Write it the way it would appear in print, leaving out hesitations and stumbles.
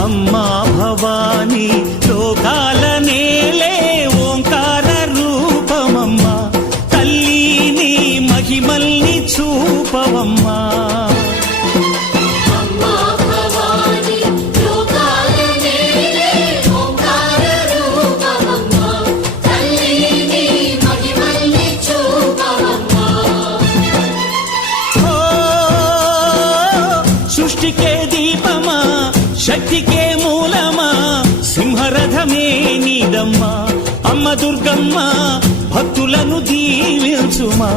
అమ్మా భవానీ లోకాల నేలే ఓంకార రూపమమ్మా తల్లి నీ మహిమల్ని చూపవమ్మా సృష్టికే దీపమా శక్తికే మూలమా సింహరథమే నీదమ్మా అమ్మ దుర్గమ్మ భక్తులను దీవించుమా